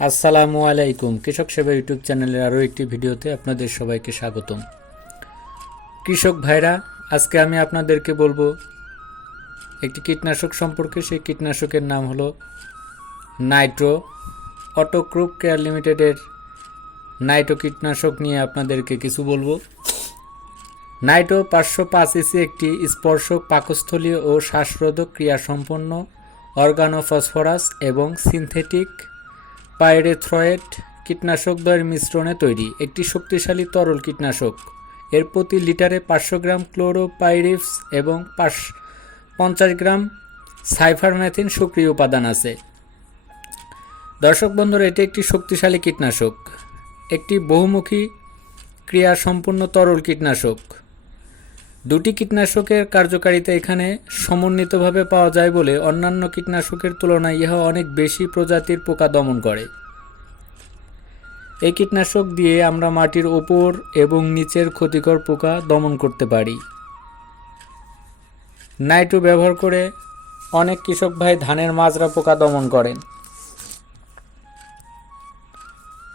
আসসালামু আলাইকুম। কৃষক সেবা ইউটিউব চ্যানেলের আরও একটি ভিডিওতে আপনাদের সবাইকে স্বাগতম। কৃষক ভাইরা, আজকে আমি আপনাদেরকে বলব, একটি কীটনাশক সম্পর্কে। সেই কীটনাশকের নাম হলো নাইট্রো অটোক্রুপ কেয়ার লিমিটেডের নাইট্রো কীটনাশক নিয়ে আপনাদেরকে কিছু বলব। নাইট্রো পাঁচশো পাঁচ ইসি একটি স্পর্শক পাকস্থলীয় ও শ্বাসরোধক ক্রিয়াসম্পন্ন অর্গানোফসফরাস এবং সিনথেটিক পাইরেথ্রয়েড কীটনাশকদ্বয়ের মিশ্রণে তৈরি। একটি শক্তিশালী তরল কীটনাশক। এর প্রতি লিটারে পাঁচশো গ্রাম ক্লোরোপাইরিফস এবং পাঁচ পঞ্চাশ গ্রাম সাইফারম্যাথিন সক্রিয় উপাদান আছে। দর্শক বন্ধুরা, এটি একটি শক্তিশালী কীটনাশক। একটি বহুমুখী ক্রিয়া সম্পূর্ণ তরল কীটনাশক। দুটি কীটনাশকের কার্যকারিতা এখানে সমন্বিতভাবে পাওয়া যায় বলে অন্যান্য কীটনাশকের তুলনায় ইহা অনেক বেশি প্রজাতির পোকা দমন করে। এই কীটনাশক দিয়ে আমরা মাটির ওপর এবং নিচের ক্ষতিকর পোকা দমন করতে পারি। নাইট্রো ব্যবহার করে অনেক কৃষক ভাই ধানের মাজরা পোকা দমন করেন।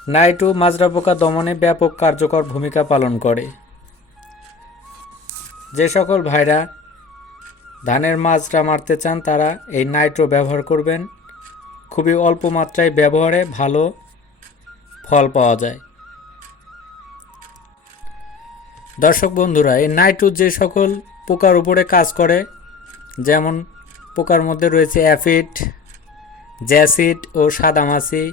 নাইট্রো মাজরা পোকা দমনে ব্যাপক কার্যকর ভূমিকা পালন করে। যে সকল ভাইরা ধানের মাছটা মারতে চান, তারা এই নাইট্রো ব্যবহার করবেন। খুবই অল্প মাত্রায় ব্যবহারে ভালো ফল পাওয়া যায়। দর্শক বন্ধুরা, এই নাইট্রো যে সকল পোকার উপরে কাজ করে, যেমন পোকার মধ্যে রয়েছে অ্যাফিড, জ্যাসিড ও সাদামাছি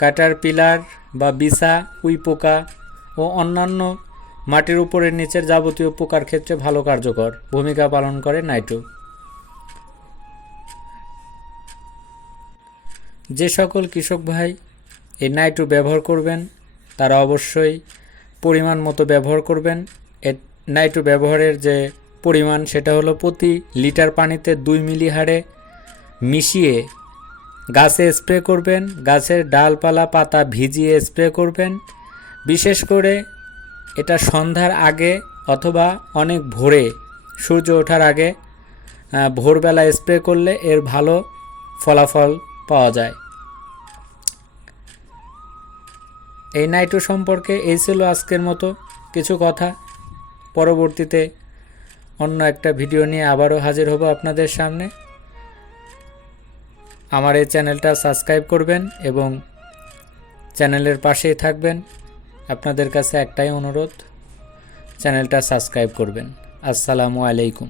কাটার পিলার বা বিসা উই পোকা ও অন্যান্য মাটির উপরের নিচের যাবতীয় পোকার ক্ষেত্রে ভালো কার্যকর ভূমিকা পালন করে নাইট্রো যে সকল কৃষক ভাই এই নাইট্রো ব্যবহার করবেন, তারা অবশ্যই পরিমাণ মতো ব্যবহার করবেন। নাইট্রো ব্যবহারের যে পরিমাণ, সেটা হলো প্রতি লিটার পানিতে দুই মিলি হারে মিশিয়ে গাছে স্প্রে করবেন। গাছের ডালপালা, পাতা ভিজিয়ে স্প্রে করবেন। বিশেষ করে এটা সন্ধ্যার আগে অথবা অনেক ভোরে সূর্য ওঠার আগে ভোরবেলা স্প্রে করলে এর ভালো ফলাফল পাওয়া যায়। এই নাইট্রো সম্পর্কে এই ছিল আজকের মতো কিছু কথা। পরবর্তীতে অন্য একটা ভিডিও নিয়ে আবারও হাজির হব আপনাদের সামনে। আমার এই চ্যানেলটা সাবস্ক্রাইব করবেন এবং চ্যানেলের পাশেই থাকবেন। আপনাদের কাছে একটাই অনুরোধ চ্যানেলটা সাবস্ক্রাইব করবেন। আসসালামু আলাইকুম।